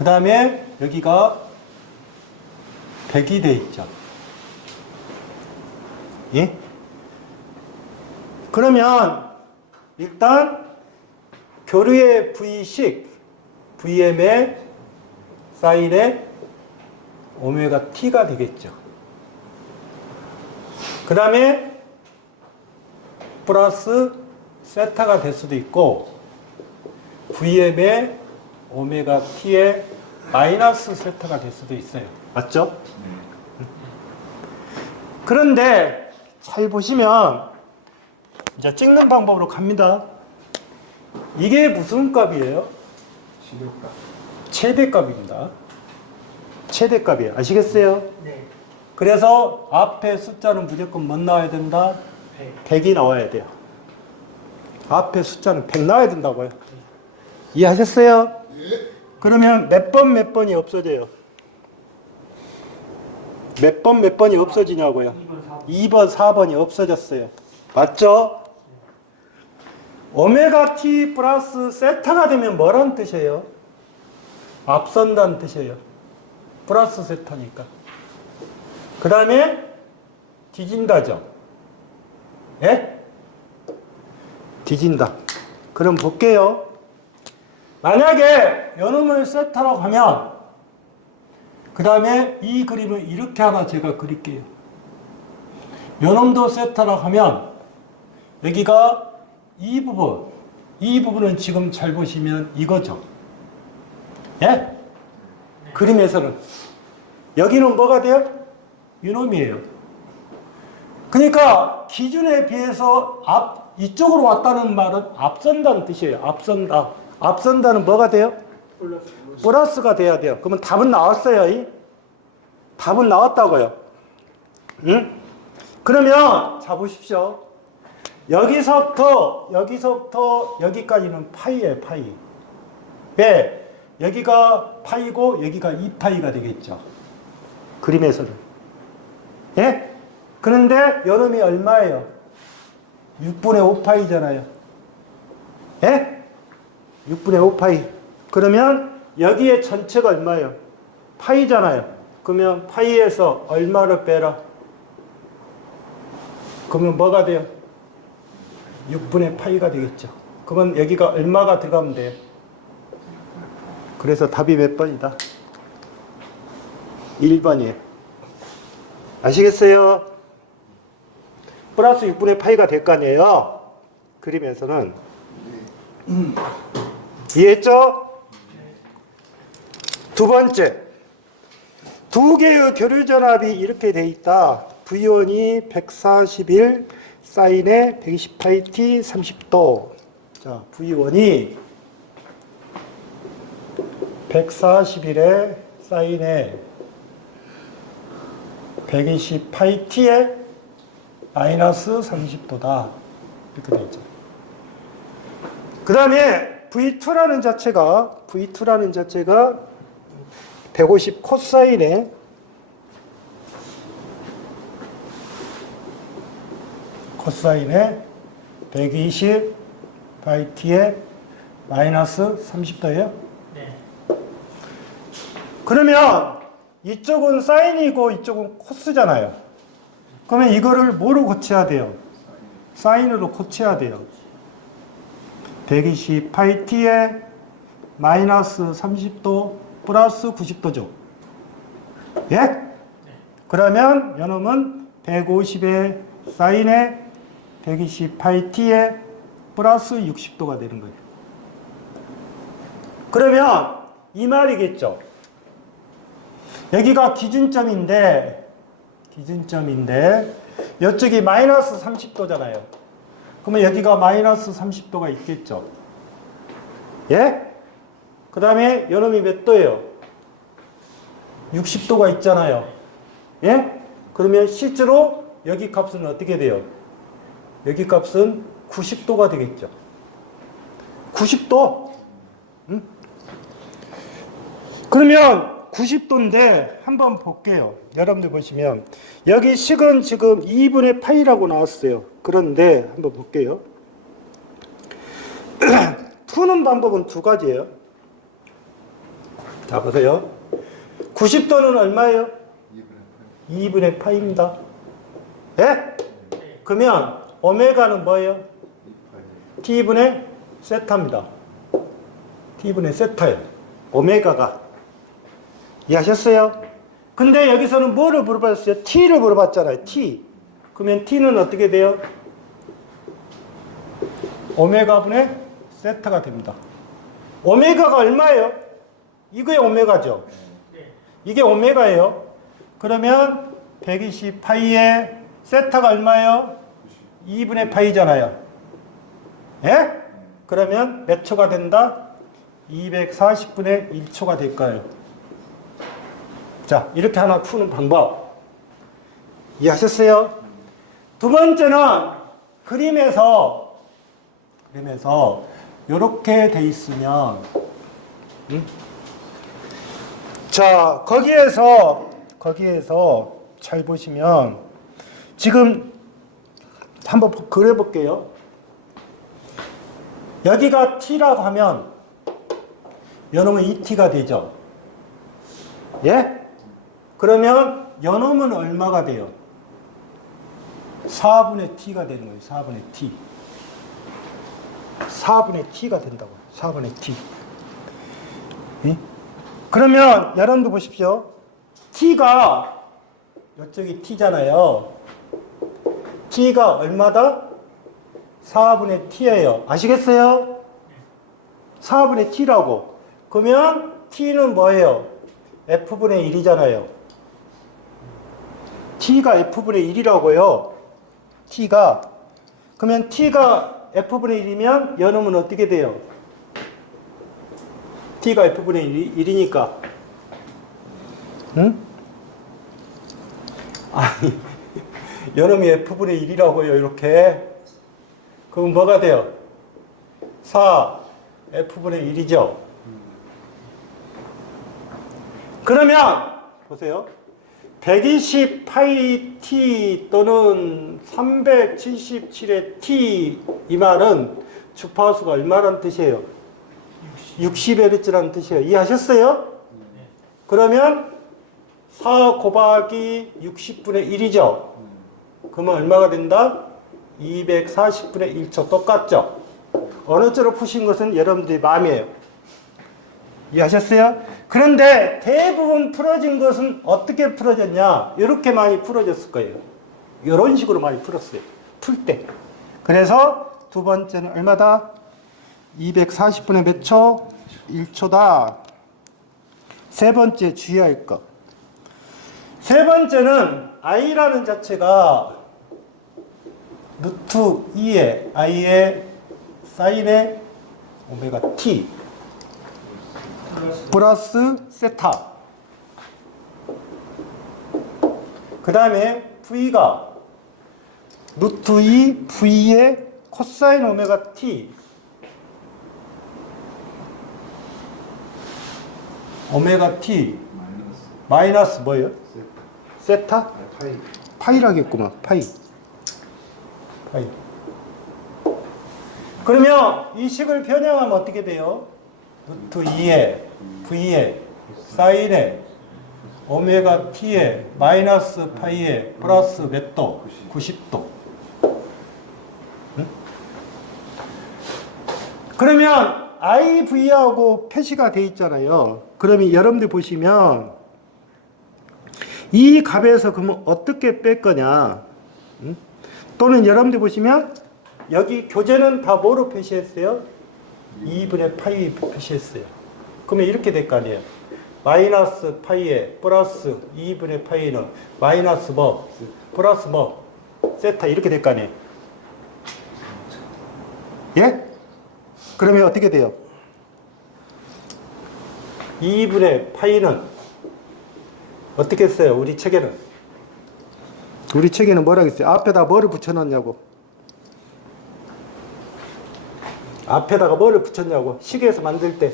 그 다음에 여기가 100이 돼 있죠. 예? 그러면 일단 교류의 V식 Vm의 사인의 오메가 t가 되겠죠. 그 다음에 플러스 세타가 될 수도 있고 Vm의 오메가 t의 마이너스 세타가 될 수도 있어요. 맞죠? 그런데 잘 보시면 이제 찍는 방법으로 갑니다. 이게 무슨 값이에요? 최대값입니다. 최대값이에요. 아시겠어요? 네. 그래서 앞에 숫자는 무조건 뭐 나와야 된다? 100이 나와야 돼요. 앞에 숫자는 100 나와야 된다고요. 이해하셨어요? 그러면 몇 번이 없어져요? 몇 번이 없어지냐고요? 2번, 4번이 없어졌어요. 맞죠? 오메가 t 플러스 세타가 되면 뭐라는 뜻이에요? 앞선다는 뜻이에요. 플러스 세타니까. 그 다음에 뒤진다죠. 예? 뒤진다. 그럼 볼게요. 만약에 요놈을 세타라고 하면 그 다음에 이 그림을 이렇게 하나 제가 그릴게요. 요놈도 세타라고 하면 여기가 이 부분은 지금 잘 보시면 이거죠. 예? 그림에서는 여기는 뭐가 돼요? 이놈이에요. 그러니까 기준에 비해서 이쪽으로 왔다는 말은 앞선다는 뜻이에요. 앞선다. 앞선다는 뭐가 돼요? 플러스가 돼야 돼요. 그러면 답은 나왔어요. 답은 나왔다고요. 응? 그러면 자 보십시오. 여기서부터 여기까지는 파이예요. 파이. 왜? 여기가 파이고 여기가 2파이가 되겠죠. 그림에서는. 예? 그런데 요놈이 얼마예요? 6분의 5파이잖아요. 예? 6분의 5파이. 그러면 여기에 전체가 얼마예요? 파이잖아요. 그러면 파이에서 얼마를 빼라? 그러면 뭐가 돼요? 6분의 파이가 되겠죠. 그러면 여기가 얼마가 들어가면 돼요? 그래서 답이 몇 번이다? 1번이에요. 아시겠어요? 플러스 6분의 파이가 될 거 아니에요? 그림에서는. 이해했죠? 두 번째. 두 개의 교류전압이 이렇게 돼 있다. V1이 141, 사인에 120파이 t 30도. 자, V1이 141에 사인에 120파이 t에 마이너스 30도다. 이렇게 되어 있죠. 그 다음에 V2라는 자체가 150 코사인에 120 파이 t에 마이너스 30도예요. 네. 그러면 이쪽은 사인이고 이쪽은 코스잖아요. 그러면 이거를 뭐로 고쳐야 돼요? 사인으로 고쳐야 돼요. 120 파이 t에 마이너스 30도 플러스 90도죠. 예? 그러면 요놈은 150의 사인에 120 파이 t에 플러스 60도가 되는 거예요. 그러면 이 말이겠죠. 여기가 기준점인데 이쪽이 마이너스 30도잖아요. 그러면 여기가 마이너스 30도가 있겠죠. 예? 그 다음에 요놈이 몇 도예요? 60도가 있잖아요. 예? 그러면 실제로 여기 값은 어떻게 돼요? 여기 값은 90도가 되겠죠. 90도. 응? 그러면 90도인데 한번 볼게요. 여러분들 보시면 여기 식은 지금 2분의 파이라고 나왔어요. 그런데 한번 볼게요. 푸는 방법은 두 가지예요. 자, 보세요. 90도는 얼마예요? 2분의 파이입니다. 예? 그러면 오메가는 뭐예요? T분의 세타입니다. T분의 세타예요. 오메가가. 이해하셨어요? 근데 여기서는 뭐를 물어봤어요? T를 물어봤잖아요. T. 그러면 T는 어떻게 돼요? 오메가분의 세타가 됩니다. 오메가가 얼마예요? 이게 오메가죠. 이게 오메가예요. 그러면 120 파이에 세타가 얼마예요? 2분의 파이잖아요. 예? 그러면 몇 초가 된다? 240분의 1초가 될 거예요. 자, 이렇게 하나 푸는 방법. 이해하셨어요? 두 번째는 그림에서 이렇게 돼 있으면 자, 거기에서 잘 보시면 지금 한번 그려볼게요. 여기가 T라고 하면 요놈은 2T가 되죠. 예? 그러면 요놈은 얼마가 돼요? 4분의 T가 되는 거예요. 4분의 T. 4분의 T가 된다고요. 4분의 T. 예? 그러면 여러분도 보십시오. T가 이쪽이 T잖아요. T가 얼마다? 4분의 T예요. 아시겠어요? 4분의 T라고. 그러면 T는 뭐예요? F분의 1이잖아요. T가 F분의 1이라고요. T가. 그러면 T가 F분의 1이면 요놈은 어떻게 돼요? T가 F분의 1이니까. 응? 아니, 요놈이 F분의 1이라고요, 이렇게. 그럼 뭐가 돼요? 4, F분의 1이죠. 그러면, 보세요. 120 파이 T 또는 377의 T, 이 말은 주파수가 얼마라는 뜻이에요? 60Hz라는 뜻이에요. 이해하셨어요? 그러면 4 곱하기 60분의 1이죠. 그러면 얼마가 된다? 240분의 1초 똑같죠? 어느 쪽으로 푸신 것은 여러분들의 마음이에요. 이해하셨어요? 그런데 대부분 풀어진 것은 어떻게 풀어졌냐? 이렇게 많이 풀어졌을 거예요. 이런 식으로 많이 풀었어요. 풀 때. 그래서 두 번째는 얼마다? 240분의 몇 초? 1초다. 세 번째 주의할 것. 세 번째는 i라는 자체가 루트 2의 i의 사인의 오메가 t 플러스 세타. 그 다음에 v가 루트 2 v의 코사인 오메가 t 오메가 t 마이너스 뭐예요? 세타? 파이라겠구만. 파이. 그러면 이 식을 변형하면 어떻게 돼요? 루트 2에 v에 사인에 오메가 t에 마이너스 파이에 플러스 몇 도? 90도. 응? 그러면 IV하고 표시가 돼 있잖아요. 그러면 여러분들 보시면 이 값에서 그러면 어떻게 뺄 거냐? 응? 또는 여러분들 보시면 여기 교재는 다 뭐로 표시했어요? 2분의 파이 표시했어요. 그러면 이렇게 될 거 아니에요. 마이너스 파이에 플러스 2분의 파이는 마이너스 뭐? 플러스 뭐? 세타 이렇게 될 거 아니에요. 예? 그러면 어떻게 돼요? 2분의 파이는 어떻게 써요? 우리 책에는. 우리 책에는 뭐라고 했어요? 앞에다 뭐를 붙여놨냐고. 앞에다가 뭐를 붙였냐고. 시계에서 만들 때.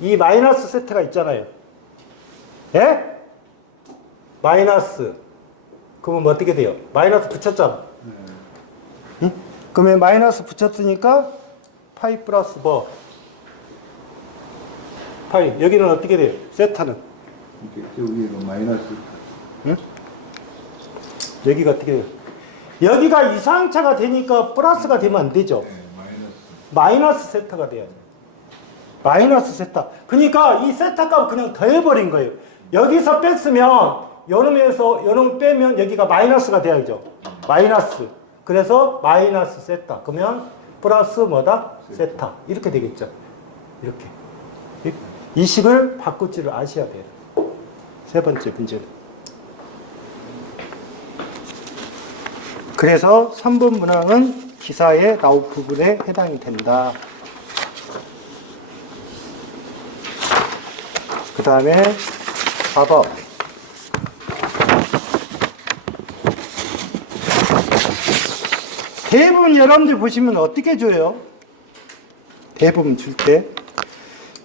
이 마이너스 세트가 있잖아요. 예? 마이너스. 그러면 어떻게 돼요? 마이너스 붙였잖아. 응? 그러면 마이너스 붙였으니까 파이 플러스 뭐? 100파이. 여기는 어떻게 돼요? 세타는? 여기가 마이너스. 응? 여기가 어떻게 돼요? 여기가 이상차가 되니까 플러스가 되면 안 되죠. 네, 마이너스. 마이너스 세타가 돼야 돼. 마이너스 세타. 그러니까 이 세타 값을 그냥 더해버린 거예요. 여기서 뺐으면 요놈에서 요놈 빼면 여기가 마이너스가 돼야죠. 마이너스. 그래서 마이너스 세타. 그러면 플러스 뭐다? 세타. 이렇게 되겠죠. 이렇게. 이 식을 바꿀 줄을 아셔야 돼요. 세 번째 문제는. 그래서 3번 문항은 기사에 나온 부분에 해당이 된다. 그 다음에 4번. 대부분 여러분들 보시면 어떻게 줘요? 대부분 줄 때.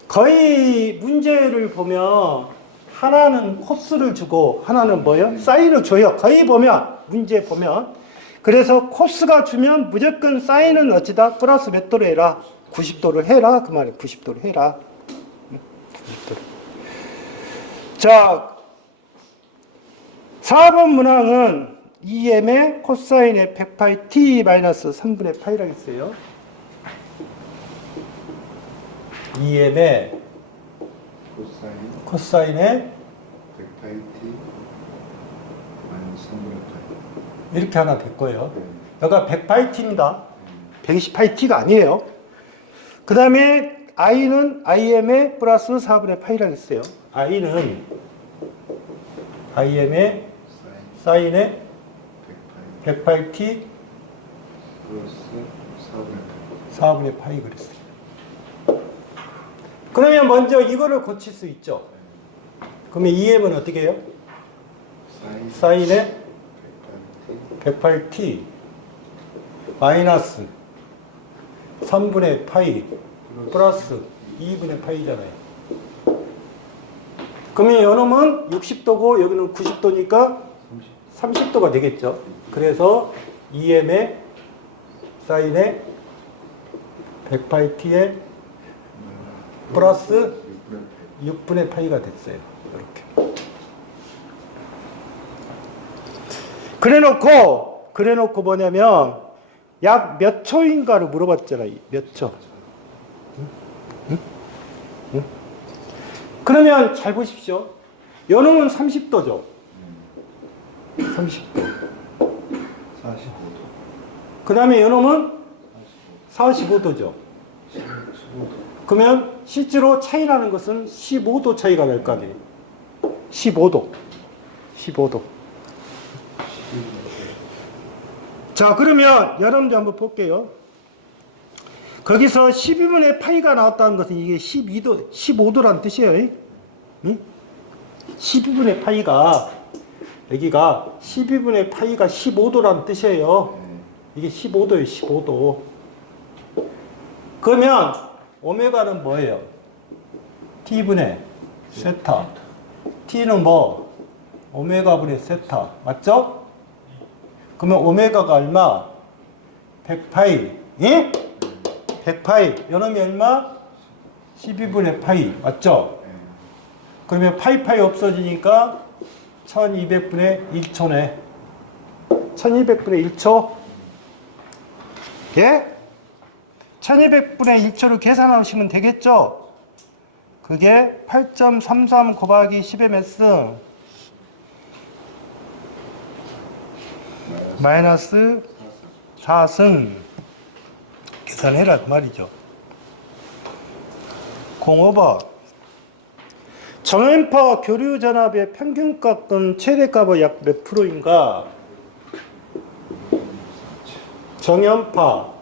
거의 문제를 보면 하나는 코스를 주고 하나는 뭐예요? 사인을 줘요. 거의 보면 문제 보면. 그래서 코스가 주면 무조건 사인은 어찌다? 플러스 몇 도로 해라? 90도를 해라. 그 말이에요. 90도를 해라. 90도를. 자, 4번 문항은 EM의 코사인의 100파이 t 마이너스 3분의 파이라고 했어요. EM의 코사인의 100파이 t 마이너스 3분의 파이. 이렇게 하나 됐고요. 여기가 100파이 t입니다. 120파이 t가 아니에요. 그 다음에 i는 IM의 플러스 4분의 파이라고 했어요. i는 IM의 사인의 100파이 t 플러스 4분의 4분의 파이 그랬어요. 그러면 먼저 이거를 고칠 수 있죠. 그러면 EM은 어떻게 해요? 파이. 사인의 108t 마이너스 3분의 파이 플러스 2분의 파이잖아요. 그러면 요놈은 60도고 여기는 90도니까 30도가 되겠죠. 그래서 EM의 사인의 100파이t의 플러스 6분의 파이가 됐어요. 이렇게. 그래놓고 뭐냐면 약 몇 초인가를 물어봤잖아요. 몇 초. 응? 그러면 잘 보십시오. 요놈은 30도죠. 30도. 45도. 그 다음에 요놈은 45도죠. 15도. 그러면 실제로 차이 나는 것은 15도 차이가 날 거 아니에요. 15도. 15도. 자, 그러면 여러분들 한번 볼게요. 거기서 12분의 파이가 나왔다는 것은 이게 12도, 15도라는 뜻이에요. 응? 12분의 파이가, 여기가 12분의 파이가 15도라는 뜻이에요. 이게 15도예요, 15도. 그러면 오메가는 뭐예요? t분의 세타. t는 뭐? 오메가분의 세타. 맞죠? 그러면 오메가가 얼마? 100파이. 예? 100파이. 요놈이 얼마? 12분의 파이. 맞죠? 그러면 파이 없어지니까 1200분의 1초네. 1200분의 1초. 예? 1200분의 1초를 계산하시면 되겠죠? 그게 8.33 곱하기 10의 몇 승? 마이너스 4승. 계산해라 그 말이죠. 05번. 정연파 교류 전압의 평균값은 최대값의 약 몇 프로인가? 정연파.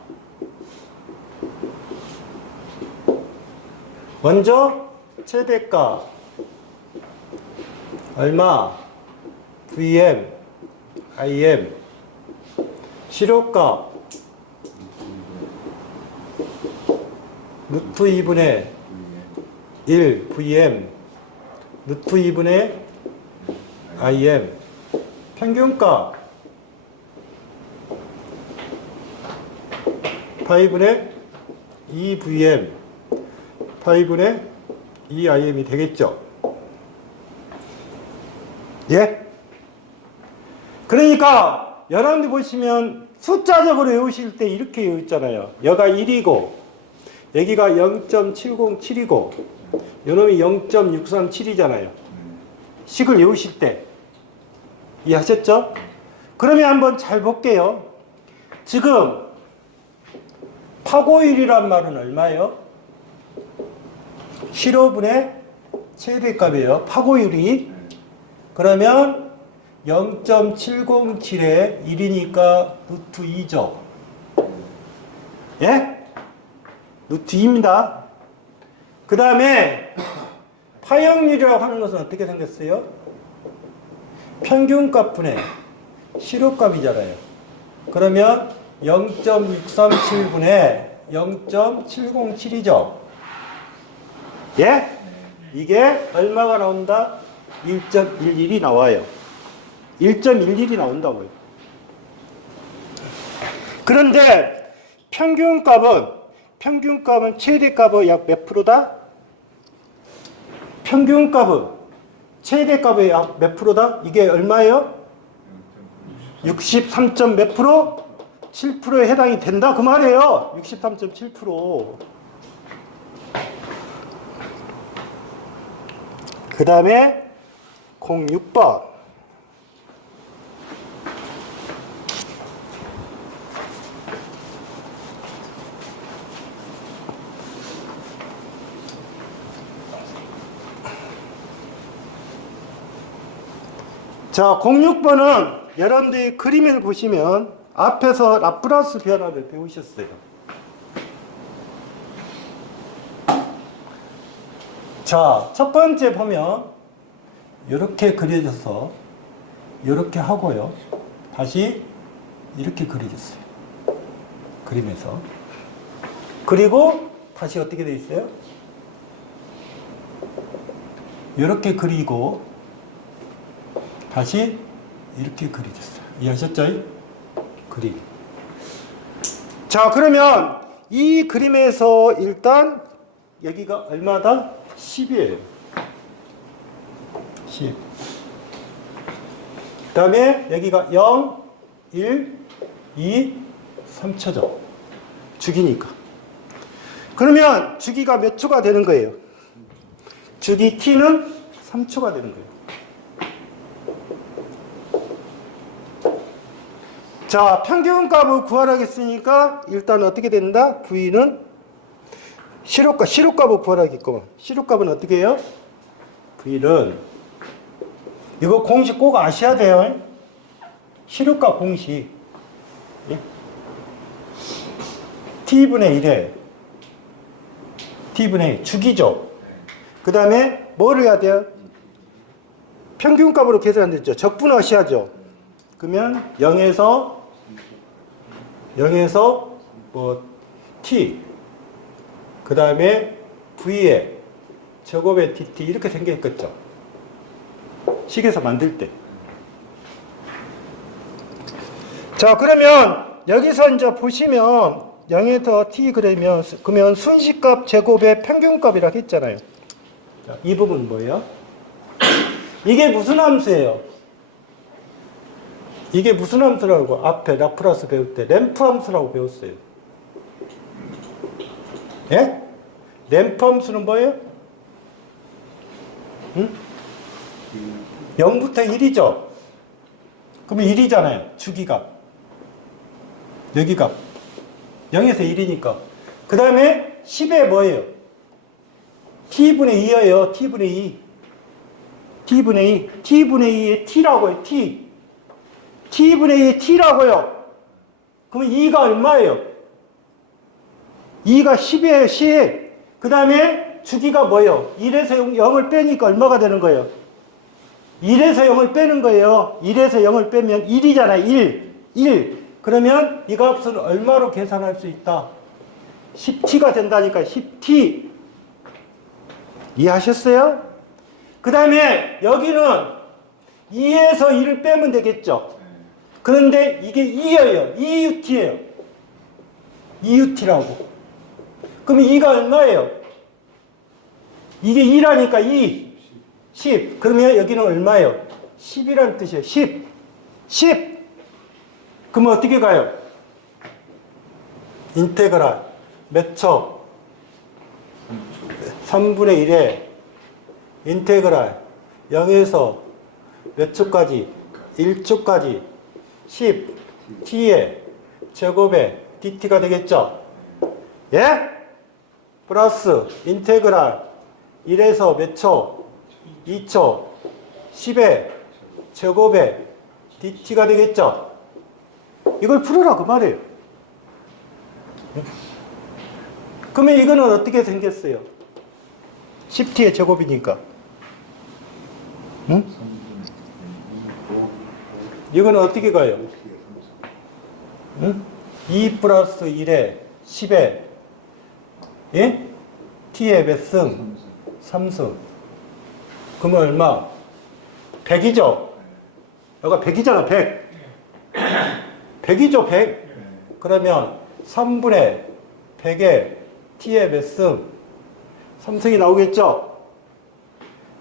먼저 최대값 얼마? VM, IM. 시료값 루트 2분의 1 VM 루트 2분의 IM. 평균값 파이분의 2 VM 파이분의 EIM이 되겠죠. 예? 그러니까 여러분들 보시면 숫자적으로 외우실 때 이렇게 외웠잖아요. 여가 1이고 여기가 0.707이고 요놈이 0.637이잖아요. 식을 외우실 때 이해하셨죠? 그러면 한번 잘 볼게요. 지금 파고율이란 말은 얼마예요? 실호분의 최대값이에요. 파고율이. 그러면 0.707에 1이니까 루트 2죠. 예? 루트 2입니다. 그 다음에 파형률이라고 하는 것은 어떻게 생겼어요? 평균값 분의 실호값이잖아요. 그러면 0.637분의 0.707이죠. 예? 이게 얼마가 나온다? 1.11이 나와요. 1.11이 나온다고요. 그런데 평균값은 최대값의 약 몇 프로다? 평균값은 최대값의 약 몇 프로다? 이게 얼마예요? 63. 몇 프로? 7%에 해당이 된다 그 말이에요. 63.7%. 그 다음에 06번. 자, 06번은 여러분들이 그림을 보시면 앞에서 라프라스 변화를 배우셨어요. 자, 첫 번째 보면 이렇게 그려져서 이렇게 하고요. 다시 이렇게 그려졌어요. 그림에서. 그리고 다시 어떻게 돼 있어요? 이렇게 그리고 다시 이렇게 그려졌어요. 이해하셨죠? 그림. 자, 그러면 이 그림에서 일단 여기가 얼마다? 10이에요. 10. 그 다음에 여기가 0, 1, 2, 3초죠. 주기니까. 그러면 주기가 몇 초가 되는 거예요? 주기 t는 3초가 되는 거예요. 자, 평균값을 구하라겠으니까 일단 어떻게 된다? V는 시료값을 구하라겠구만. 시료값은 어떻게 해요? V는 이거 공식 꼭 아셔야 돼요. 시료값 공식. 예? T분의 1에 T분의 주기죠. 그 다음에 뭘 해야 돼요? 평균값으로 계산 안 됐죠. 적분하셔야죠. 그러면 0에서 뭐 t 그 다음에 v의 제곱의 dt 이렇게 생겼겠죠. 식에서 만들 때. 자, 그러면 여기서 이제 보시면 0에서 t 그러면 순식값 제곱의 평균값이라고 했잖아요. 자, 이 부분 뭐예요? 이게 무슨 함수예요? 이게 무슨 함수라고 앞에 라프라스 배울 때 램프 함수라고 배웠어요. 예? 램프 함수는 뭐예요? 응? 0부터 1이죠. 그러면 1이잖아요. 주기값. 여기값. 0에서 1이니까. 그 다음에 10에 뭐예요? t분의 2예요. t분의 2. t분의 2. t분의 2에 t라고 해요. t. t분의 2의 t라고요. 그러면 2가 얼마예요? 2가 10이에요. 10. 그 다음에 주기가 뭐예요? 1에서 0을 빼니까 얼마가 되는 거예요? 1에서 0을 빼는 거예요. 1에서 0을 빼면 1이잖아요. 1. 그러면 이 값은 얼마로 계산할 수 있다? 10t가 된다니까. 10t. 이해하셨어요? 그 다음에 여기는 2에서 1을 빼면 되겠죠. 그런데 이게 2예요. 2ut예요. 2ut라고. 그럼 2가 얼마예요? 이게 2라니까 2. 10. 그러면 여기는 얼마예요? 10이라는 뜻이에요. 10. 10. 그러면 어떻게 가요? 인테그랄 몇 초? 3분의 1에 인테그랄 0에서 몇 초까지? 1초까지 10 t의 제곱에 dt가 되겠죠? 예? 플러스 인테그랄 1에서 몇 초? 2초 10의 제곱에 dt가 되겠죠? 이걸 풀어라 그 말이에요. 그러면 이거는 어떻게 생겼어요? 10t의 제곱이니까. 응? 이거는 어떻게 가요? 응? 2 플러스 1에 10에 예? t의 몇 승? 3승. 그러면 얼마? 100이죠? 여기가 100이잖아 100. 100이죠 100. 그러면 3분의 100에 t의 몇 승? 3승이 나오겠죠?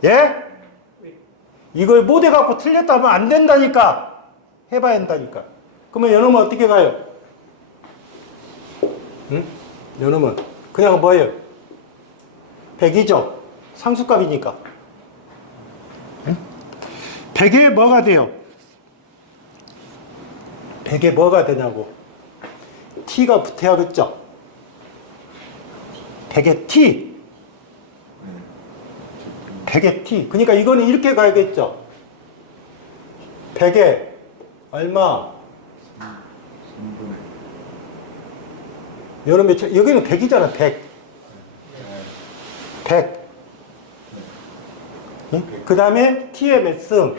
예? 이걸 못 해갖고 틀렸다면 안 된다니까. 해봐야 한다니까. 그러면 요놈은 어떻게 가요? 응? 요놈은 그냥 뭐예요? 100이죠? 상수값이니까. 응? 100에 뭐가 돼요? 100에 뭐가 되냐고. t가 붙어야겠죠? 100에 t. 100에 t. 그러니까 이거는 이렇게 가야겠죠? 100에 얼마? 3분의 여러분, 여기는 100이잖아, 100. 100. 그 다음에 t의 몇 승?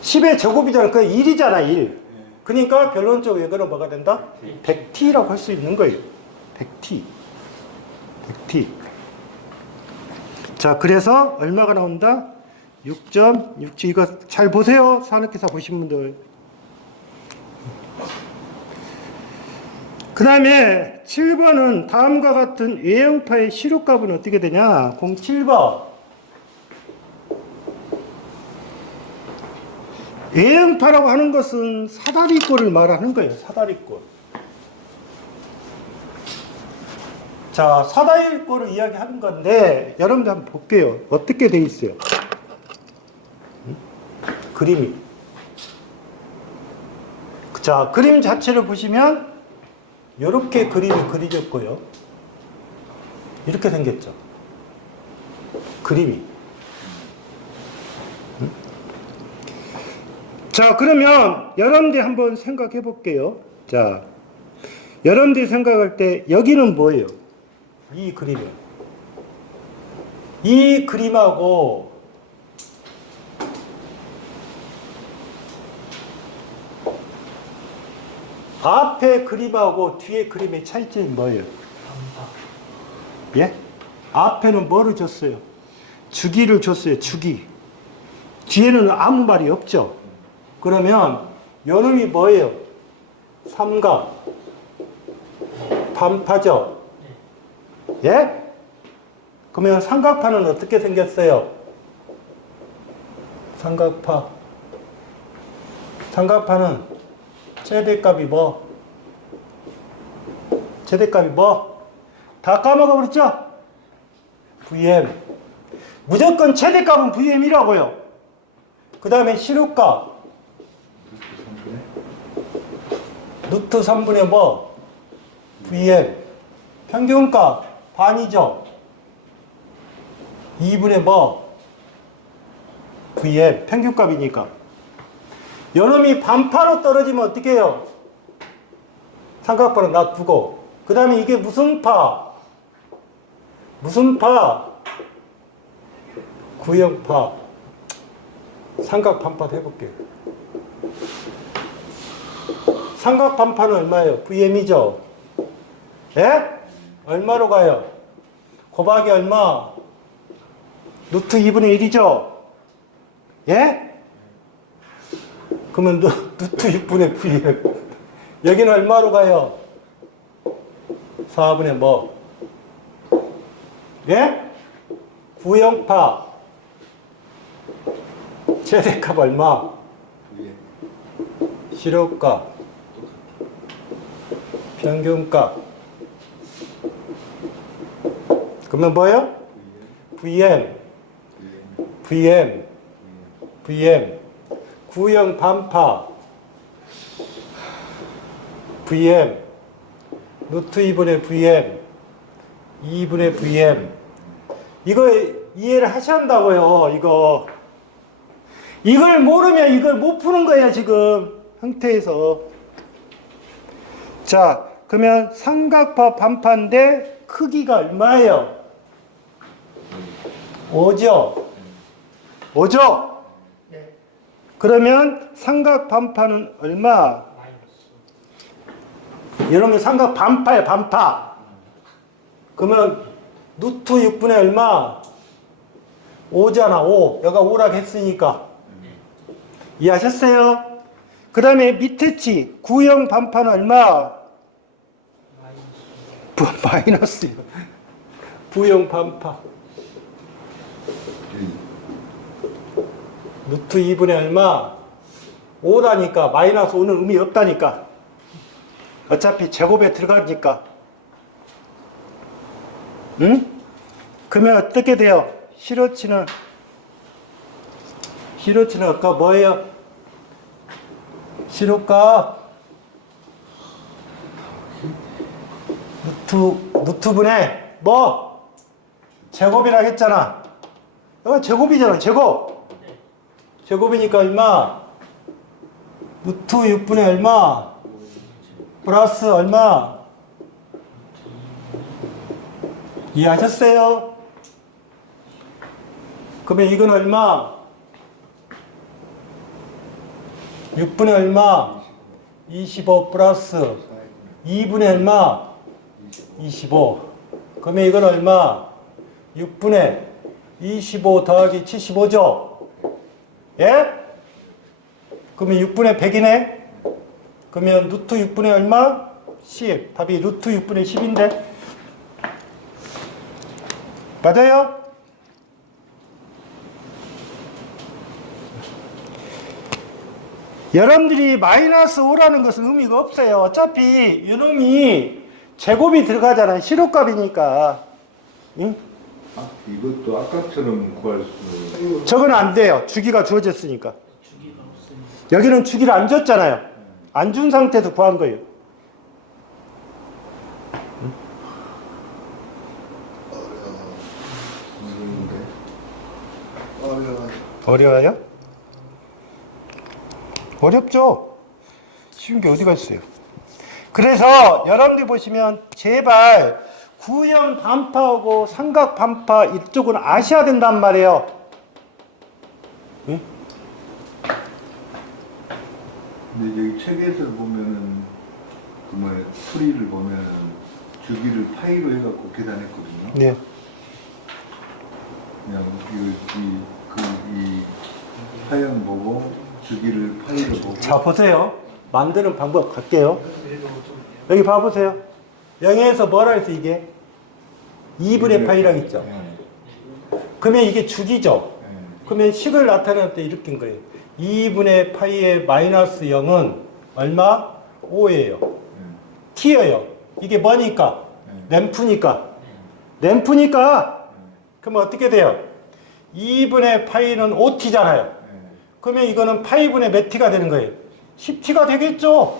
10의 제곱이잖아. 그 1이잖아, 1. 그러니까 결론적으로 이거는 뭐가 된다? 100t라고 할 수 있는 거예요. 100t. 100t. 자, 그래서 얼마가 나온다? 6.67. 이거 잘 보세요. 산업기사 보신 분들. 그 다음에 7번은 다음과 같은 외형파의 시료값은 어떻게 되냐? 07번. 외형파라고 하는 것은 사다리꼴을 말하는 거예요. 사다리꼴. 자, 사다리꼴을 이야기하는 건데 여러분들 한번 볼게요. 어떻게 돼 있어요? 그림이. 자, 그림 자체를 보시면 이렇게 그림이 그려졌고요. 이렇게 생겼죠. 그림이. 자, 그러면 여러분들이 한번 생각해 볼게요. 자, 여러분들이 생각할 때 여기는 뭐예요? 이 그림은. 이 그림하고 앞에 그림하고 뒤에 그림의 차이점이 뭐예요? 예? 앞에는 뭐를 줬어요? 주기를 줬어요. 주기. 뒤에는 아무 말이 없죠. 그러면 요놈이 뭐예요? 삼각. 반파죠. 예? 그러면 삼각파는 어떻게 생겼어요? 삼각파. 삼각파는 최대값이 뭐? 최대값이 뭐? 다 까먹어 버렸죠? VM. 무조건 최대값은 VM이라고요. 그 다음에 시료값. 루트 3분의 뭐? VM. 평균값. 반이죠? 2분의 뭐? VM. 평균값이니까. 요놈이 반파로 떨어지면 어떻게 해요? 삼각파로 놔두고. 그 다음에 이게 무슨 파? 무슨 파? 구형파. 삼각 반파도 해볼게요. 삼각 반파는 얼마예요? VM이죠? 예? 얼마로 가요? 곱하기 얼마? 루트 2분의 1이죠? 예? 그러면 루트 6분의 VM. 여기는 얼마로 가요? 4분의 뭐? 예? 구형파 최대값 얼마? 위에 실효값 평균값 그러면 뭐예요? VM 구형 반파 VM 루트 2분의 VM 2분의 VM 이거 이해를 하셔야 한다고요. 이걸 모르면 이걸 못 푸는 거예요. 지금 형태에서. 자, 그러면 삼각파 반파인데 크기가 얼마예요? 5죠? 5죠? 그러면 삼각 반파는 얼마? 이러면 삼각 반파야, 반파. 그러면 루트 6분의 얼마? 5잖아, 5. 여기가 5라고 했으니까. 이해하셨어요? 그 다음에 밑에 치, 구형 반파는 얼마? 마이너스요. 구형 반파. 루트 2분의 얼마? 5라니까 마이너스 5는 의미 없다니까. 어차피 제곱에 들어가니까. 응? 그러면 어떻게 돼요? 실어치는 아까 뭐예요? 실효값 루트분의 뭐? 제곱이라고 했잖아. 이건 제곱이잖아. 제곱이니까 얼마? 루트 6분의 얼마? 플러스 얼마? 이해하셨어요? 그러면 이건 얼마? 6분의 얼마? 25 플러스 2분의 얼마? 25. 그러면 이건 얼마? 6분의 25 더하기 75죠? 예? 그러면 6분의 100이네? 그러면 루트 6분의 얼마? 10. 답이 루트 6분의 10인데? 맞아요? 여러분들이 마이너스 5라는 것은 의미가 없어요. 어차피 이놈이 제곱이 들어가잖아요. 실효값이니까. 응? 아, 이것도 아까처럼 구할 수. 저건 안 돼요. 주기가 주어졌으니까. 여기는 주기를 안 줬잖아요. 안 준 상태에서 구한 거예요. 어려워요? 어렵죠? 쉬운 게 어디가 있어요? 그래서 여러분들 보시면 제발 구형 반파하고 삼각 반파 이쪽은 아셔야 된단 말이에요. 응? 근데 여기 책에서 보면은 그 뭐야 풀이를 보면은 주기를 파이로 해갖고 계산했거든요. 네. 그냥 이 파형 보고 주기를 파이로 보고. 자 보세요. 만드는 방법 갈게요. 여기 봐보세요. 0에서 뭐라 했어 이게? 2분의 파이라고 있죠. 그러면 이게 주기죠. 그러면 식을 나타낼 때 이렇게 한 거예요. 2분의 파이의 마이너스 0은 얼마? 5예요. t예요. 이게 뭐니까? 램프니까. 그러면 어떻게 돼요? 2분의 파이는 5t잖아요. 그러면 이거는 파이분의 몇 t가 되는 거예요? 10t가 되겠죠?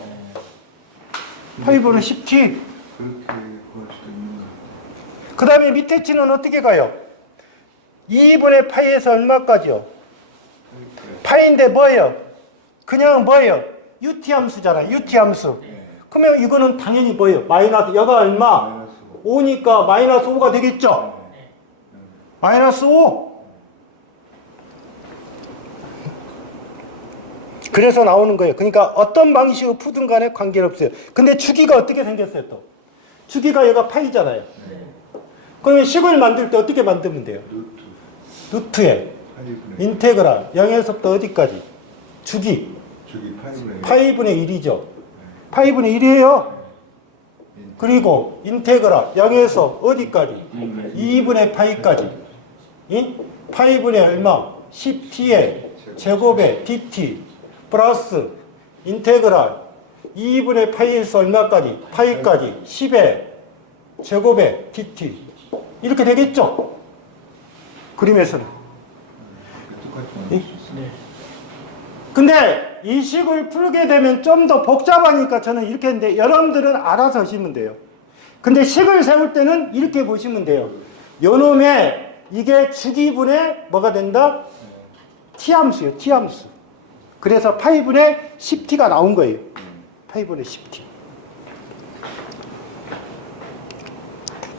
파이분은 10t. 그렇게 구할 수 있는 거. 그 다음에 밑에 t는 어떻게 가요? 2분의 파이에서 얼마까지요? 파이인데 뭐예요? 그냥 뭐예요? UT 함수잖아. UT 함수. 그러면 이거는 당연히 뭐예요? 마이너스, 여가 얼마? 5니까 마이너스 5가 되겠죠? 마이너스 5. 그래서 나오는 거예요. 그러니까 어떤 방식으로 푸든 간에 관계는 없어요. 근데 주기가 어떻게 생겼어요, 또? 주기가 얘가 파이잖아요. 그러면 식을 만들 때 어떻게 만들면 돼요? 루트에 인테그랄 0에서부터 어디까지? 주기 주기 파이분의 파이분의 1이죠. 파이분의 1이에요. 그리고 인테그랄 0에서 어디까지? 2분의 파이까지. 이? 파이분의 얼마? 10t의 제곱의 dt 플러스 인테그랄 2분의 파이에서 얼마까지? 파이까지 10의 제곱의 dt 이렇게 되겠죠? 그림에서는. 예? 근데 이 식을 풀게 되면 좀 더 복잡하니까 저는 이렇게 했는데 여러분들은 알아서 하시면 돼요. 근데 식을 세울 때는 이렇게 보시면 돼요. 요놈의 이게 주기분의 뭐가 된다? t함수요. t함수. 그래서 파이분의 10t가 나온 거예요. 파이분의 10t.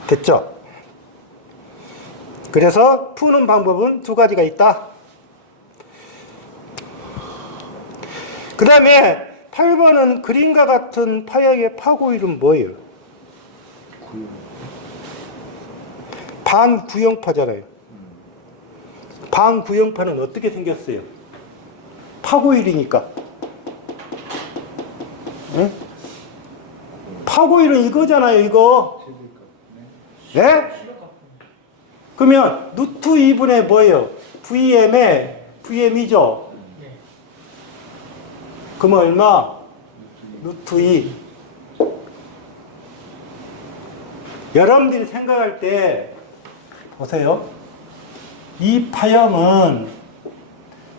됐죠? 그래서 푸는 방법은 두 가지가 있다. 그 다음에 8번은 그림과 같은 파형의 파고율은 뭐예요? 반구형파잖아요. 반구형파는 어떻게 생겼어요? 파고율이니까. 네? 파고율은 이거잖아요, 이거. 네? 그러면 루트 2분의 뭐예요? VM이죠? 그러면 얼마? 루트 2. 여러분들이 생각할 때 보세요. 이 파형은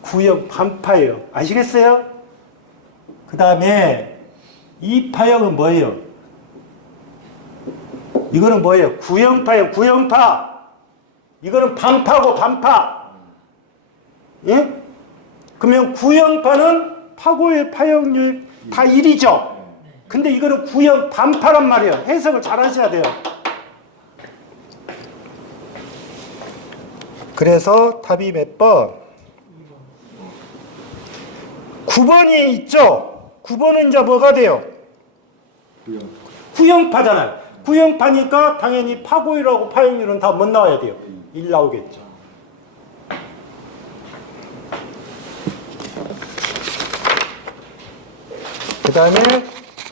구형 반파예요. 아시겠어요? 그 다음에 이 파형은 뭐예요? 이거는 뭐예요? 구형파예요. 구형파. 이거는 반파고 반파. 예? 그러면 구형파는 파고의 파형률 다 1이죠. 근데 이거는 구형 반파란 말이에요. 해석을 잘 하셔야 돼요. 그래서 답이 몇 번? 9번이 있죠. 9번은 이제 뭐가 돼요? 구형파잖아요. 구형파니까 당연히 파고율하고 파형률은 다 못 나와야 돼요. 1 나오겠죠. 그 다음에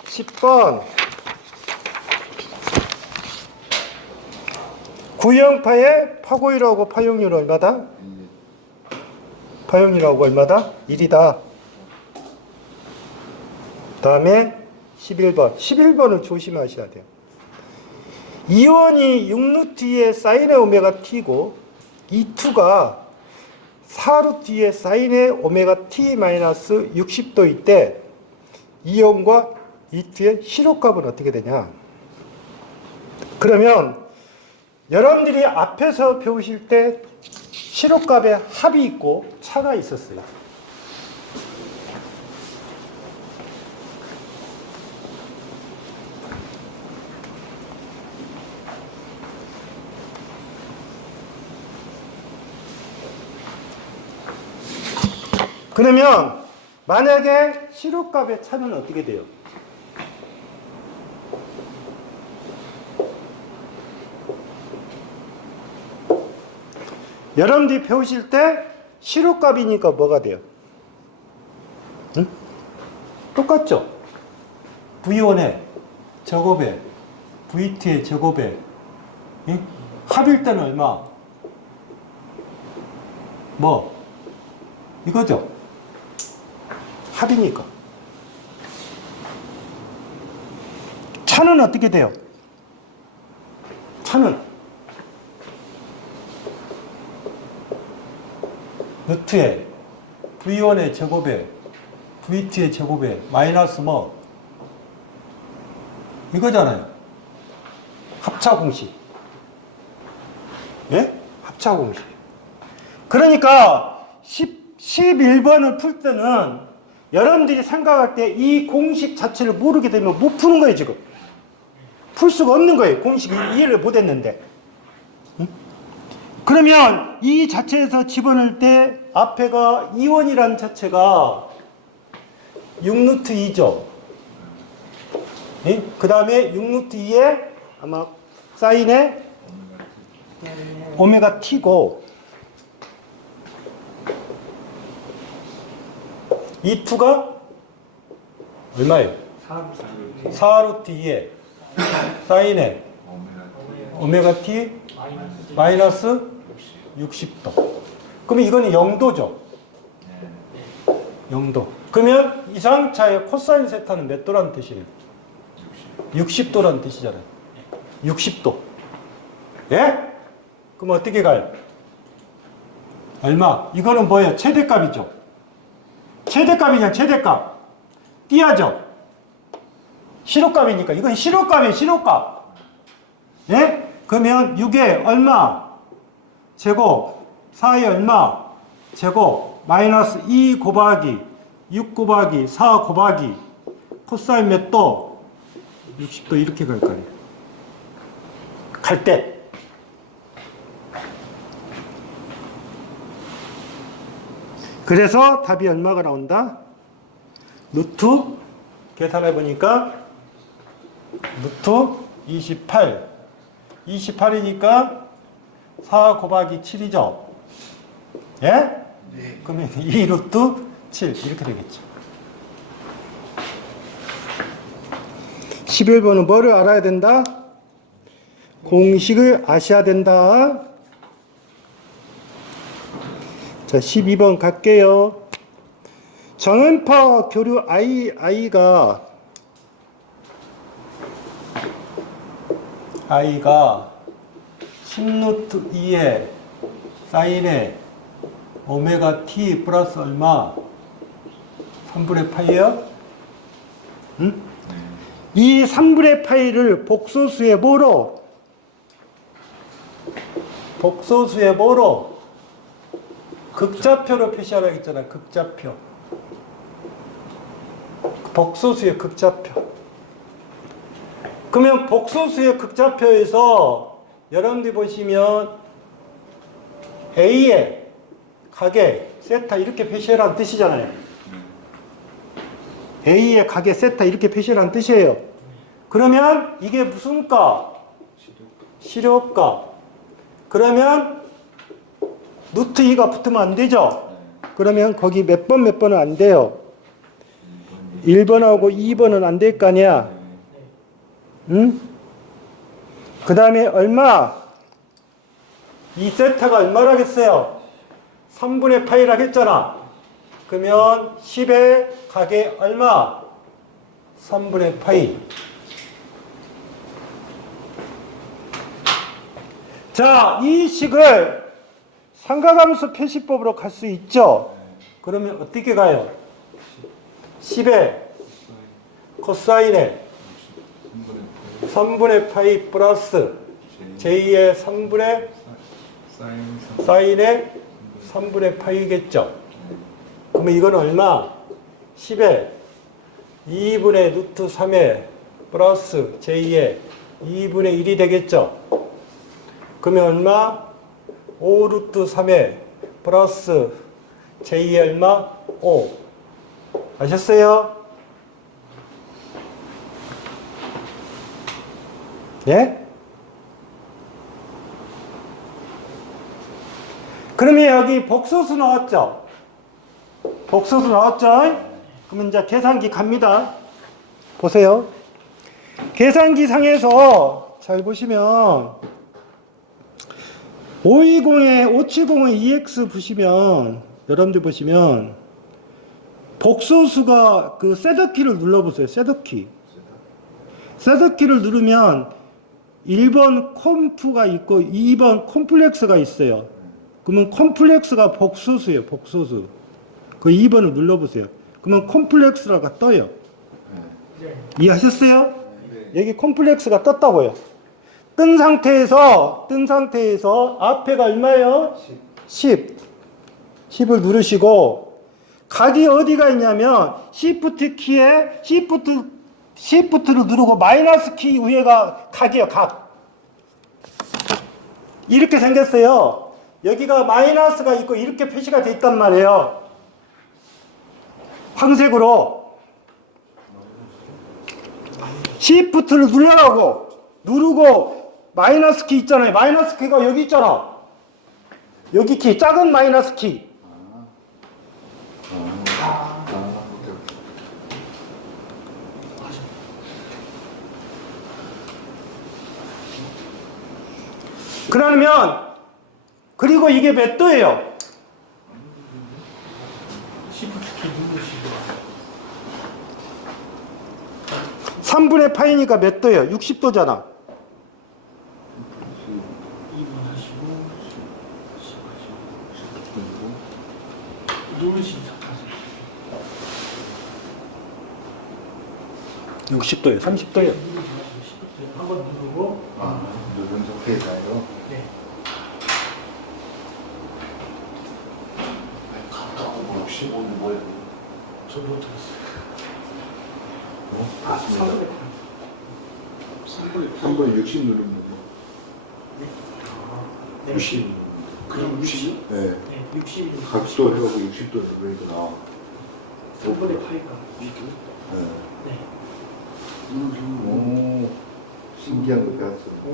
10번 구형파의 파고율하고 파형률은 얼마다? 파형률하고 얼마다? 1이다. 그 다음에 11번 11번을 조심하셔야 돼요. 이원이 6루트의 사인의 오메가 t고 이 2가 4루트의 사인의 오메가 t 마이너스 60도일 때 이온과 E2의 시로값은 어떻게 되냐? 그러면 여러분들이 앞에서 배우실 때 시로값에 합이 있고 차가 있었어요. 그러면 만약에 시로값의 차는 어떻게 돼요? 여러분들이 배우실 때 시로값이니까 뭐가 돼요? 응? 똑같죠? V1의 제곱에 V2의 제곱에 응? 합일 때는 얼마? 뭐? 이거죠? 합이니까. 차는 어떻게 돼요? 차는 루트에 V1의 제곱에 V2의 제곱에 마이너스 뭐 이거잖아요. 합차 공식. 예? 합차 공식. 그러니까 11번을 풀 때는 여러분들이 생각할 때 이 공식 자체를 모르게 되면 못 푸는 거예요, 지금. 풀 수가 없는 거예요. 공식이 이해를 못 했는데. 응? 그러면 이 자체에서 집어넣을 때 앞에가 이원이라는 자체가 6루트 2죠. 예? 그 다음에 6루트 2에 아마 사인의 오메가 t고 이 2가 얼마예요? 4루트 2에 사인에 오메가 오메가 t 마이너스 60도. 그러면 이거는 0도죠. 0도. 그러면 이상차의 코사인 세타는 몇 도라는 뜻이에요? 60도라는 뜻이잖아요. 60도. 예? 그럼 어떻게 가요? 얼마? 이거는 뭐예요? 최대값이죠. 최대값이냐, 최대값. 띄하죠. 시로값이니까. 이건 시로값이에요, 시로값. 예? 그러면 6에 얼마? 제곱. 4에 얼마? 제곱. 마이너스 2 곱하기 6 곱하기 4 곱하기 코사인 몇 도? 60도 이렇게 갈 거예요. 갈 때. 그래서 답이 얼마가 나온다? 루트 계산해 보니까 루트 28. 28이니까 4 곱하기 7이죠. 예? 네. 그러면 2 루트 7 이렇게 되겠죠. 11번은 뭐를 알아야 된다? 공식을 아셔야 된다. 자, 12번 갈게요. 정음파 교류 i가 10루트 2에 사인에 오메가 t 플러스 얼마? 3분의 파이요? 응? 이 3분의 파이를 복소수의 뭐로? 복소수의 뭐로? 극좌표로 표시하라고 했잖아. 극좌표. 복소수의 극좌표. 그러면 복소수의 극좌표에서 여러분들이 보시면 A의 가게 세타 이렇게 표시하라는 뜻이잖아요. A의 가게 세타 이렇게 표시하라는 뜻이에요. 그러면 이게 무슨 가? 시료가. 그러면 루트 2가 붙으면 안 되죠? 그러면 거기 몇 번은 안 돼요. 1번하고 2번은 안 될 거 아니야? 응? 그 다음에 얼마? 이 세타가 얼마라겠어요? 3분의 파이라고 했잖아. 그러면 10의 가게 얼마? 3분의 파이. 자, 이 식을 상가함수 표시법으로 갈 수 있죠? 그러면 어떻게 가요? 10의 코사인에 3분의 파이 플러스 j 의 3분의 사인의 3분의 파이겠죠? 그러면 이건 얼마? 10의 2분의 루트 3의 플러스 j의 2분의 1이 되겠죠? 그러면 얼마? 5 루트 3의 플러스 j의 얼마? 5. 아셨어요? 네? 그러면 여기 복소수 나왔죠? 복소수 나왔죠? 그러면 이제 계산기 갑니다. 보세요. 계산기 상에서 잘 보시면 520에 570에 EX 보시면 여러분들 보시면 복소수가 그 셋더키를 눌러보세요. 셋더키. 셋더키를 누르면 1번 콤프가 있고 2번 콤플렉스가 있어요. 그러면 콤플렉스가 복소수예요. 복소수. 그 2번을 눌러보세요. 그러면 콤플렉스라고 떠요. 이해하셨어요? 여기 콤플렉스가 떴다고요. 뜬 상태에서 앞에가 얼마예요? 10. 10을 누르시고 각이 어디가 있냐면 Shift 키에 Shift를 누르고 마이너스 키 위에가 각이에요. 각. 이렇게 생겼어요. 여기가 마이너스가 있고 이렇게 표시가 돼 있단 말이에요. 황색으로. Shift를 누르고 마이너스 키 있잖아요. 마이너스 키가 여기 있잖아. 여기 키, 작은 마이너스 키. 그러면 그리고 이게 몇 도예요? 3분의 파이니까 몇 도예요? 60도잖아. 60도예요. 30도예요. 한번 누르고 누른 상태에서요. 네. 65는 뭐예요? 저도 들었어요. 맞습니다. 3분의 3번 60 누르면 돼요. 네. 60. 그냥 60? 네. 네, 60. 각도 해갖고 60도 누르니까 나와. 3분의 파이가 60. 네. 네. 오, 신기한 거 배웠어. 오,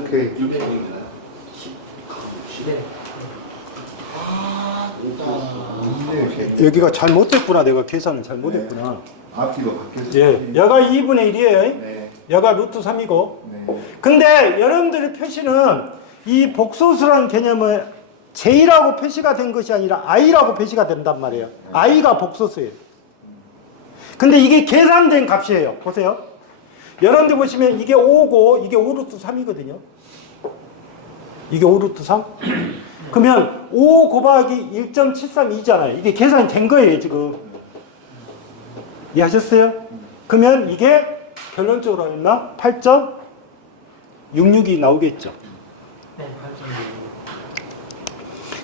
오케이. 10. 네. 네, 여기가 잘못됐구나. 내가 계산을 잘못했구나. 앞뒤로 바뀌었어. 예, 여가 2분의 1이에요. 네. 여가 루트 3이고. 네. 근데 여러분들의 표시는 이 복소수라는 개념은 J라고 표시가 된 것이 아니라 I라고 표시가 된단 말이에요. I가 복소수예요. 근데 이게 계산된 값이에요. 보세요. 여러분들 보시면 이게 5고 이게 5루트 3이거든요. 이게 5루트 3? 그러면 5 곱하기 1.732잖아요. 이게 계산이 된 거예요, 지금. 이해하셨어요? 그러면 이게 결론적으로 얼마? 8.66이 나오겠죠. 네, 8.6.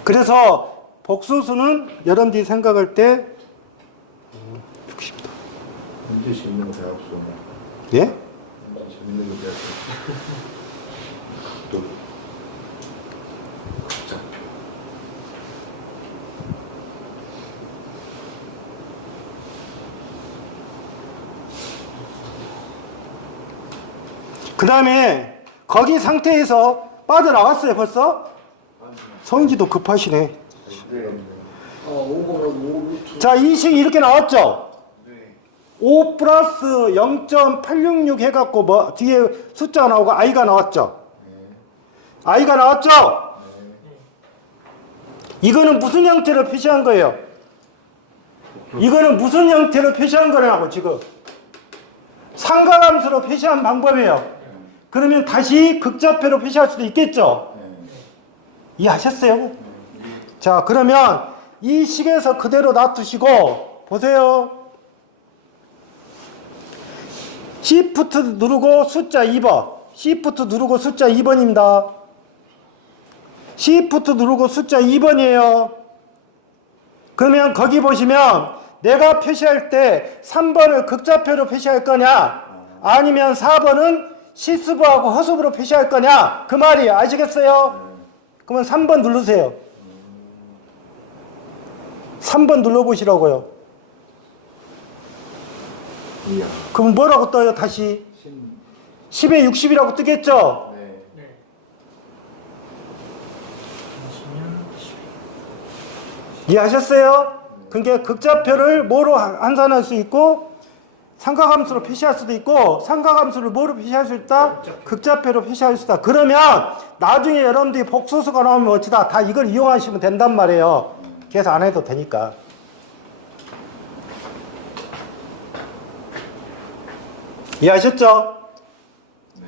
그래서 복소수는 여러분들이 생각할 때 60도. 문제 재밌는 거 배웠어. 예? 문제 재밌는 거 배웠어. 또 극좌표. 그 다음에 거기 상태에서 빠져나왔어요, 벌써? 성지도 급하시네. 네. 5 루트. 자, 이 식이 이렇게 나왔죠? 네. 5 플러스 0.866 해갖고 뭐 뒤에 숫자가 나오고 i가 나왔죠? i가 나왔죠? 이거는 무슨 형태로 표시한 거예요? 이거는 무슨 형태로 표시한 거냐고 지금. 상가함수로 표시한 방법이에요. 그러면 다시 극좌표로 표시할 수도 있겠죠? 이해하셨어요? 자, 그러면 이 식에서 그대로 놔두시고 보세요. Shift 누르고 숫자 2번. Shift 누르고 숫자 2번입니다. Shift 누르고 숫자 2번이에요. 그러면 거기 보시면 내가 표시할 때 3번을 극좌표로 표시할 거냐 아니면 4번은 시수부하고 허수부로 표시할 거냐 그 말이 아시겠어요? 그러면 3번 누르세요. 3번 눌러보시라고요. 이야. 그럼 뭐라고 떠요 다시? 10에 60이라고 뜨겠죠? 네. 네. 보시면 이해하셨어요? 그러니까 극좌표를 뭐로 환산할 수 있고 삼각함수로 표시할 수도 있고 삼각함수를 뭐로 표시할 수 있다? 극좌표로 표시할 수 있다. 그러면 나중에 여러분들이 복소수가 나오면 어찌다 다 이걸 이용하시면 된단 말이에요. 계산 안 해도 되니까. 이해하셨죠? 네.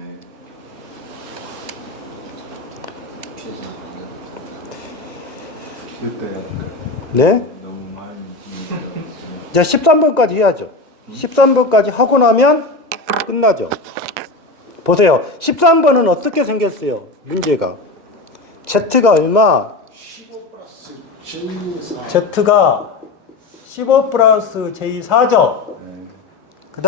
필때 약간 네. 너무 많이 이제 13번까지 해야죠. 13번까지 하고 나면 끝나죠. 보세요. 13번은 어떻게 생겼어요? 문제가. Z가 얼마? 15 플러스 J4. Z가 15 플러스 J4죠. 네. 그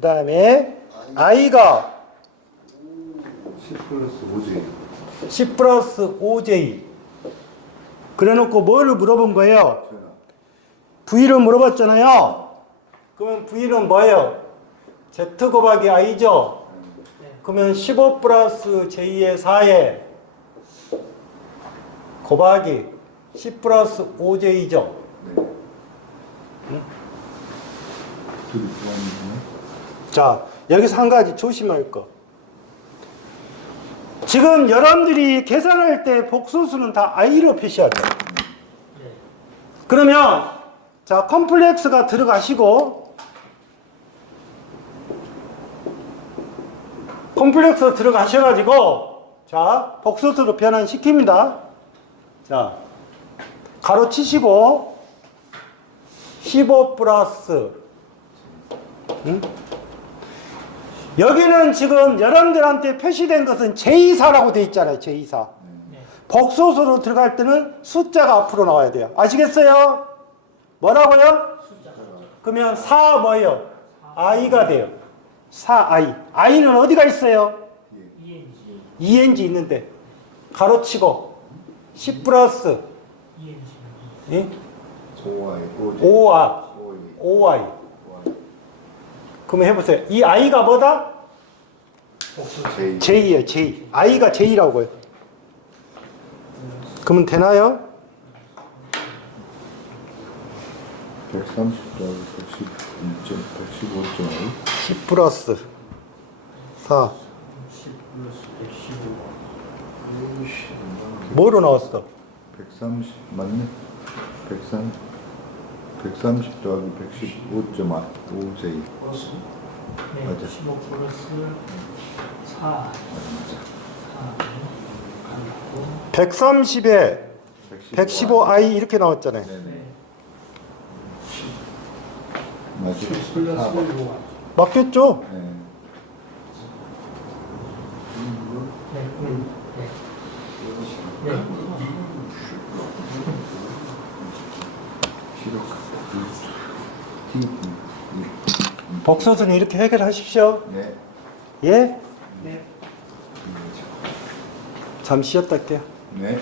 다음에 I가 10 플러스 5j. 10 플러스 5J. 그래 놓고 뭐를 물어본 거예요? V를 물어봤잖아요. 그러면 V는 뭐예요? Z 곱하기 I죠? 그러면 15 플러스 J의 4에 곱하기 10 플러스 5J죠? 네. 둘이 구하는 자, 여기서 한 가지 조심할 거. 지금 여러분들이 계산할 때 복소수는 다 i로 표시하죠. 네. 그러면 자 컴플렉스가 들어가시고 컴플렉스 들어가셔가지고 자 복소수로 변환시킵니다. 자 가로 치시고 15 플러스 응? 여기는 지금 여러분들한테 표시된 것은 제2사라고 돼 있잖아요. 제2사. 네. 복소수로 들어갈 때는 숫자가 앞으로 나와야 돼요. 아시겠어요? 뭐라고요? 그러면 4 뭐예요? i가 돼요. 4i. i는 어디가 있어요? ENG. ENG 있는데 가로치고 10 플러스 ENG. 5i. 5i. 그러면 해보세요. 이 i가 뭐다? J예요. J. i가 J라고 해요. 그러면 되나요? 130 더하기 115.5 10 플러스 4. 10 플러스 115. 뭐로 나왔어? 130 맞네? 130 더하기 115.5J 플러스. 네. 맞아. 15 플러스 4. 4. 130에 115i 이렇게 나왔잖아요. 네네. 네. 맞아. 10 플러스 5. 맞겠죠? 네. 네. 네. 네. 복소수는 이렇게 해결하십시오. 네. 예? 네. 잠시 쉬었다 할게요. 네.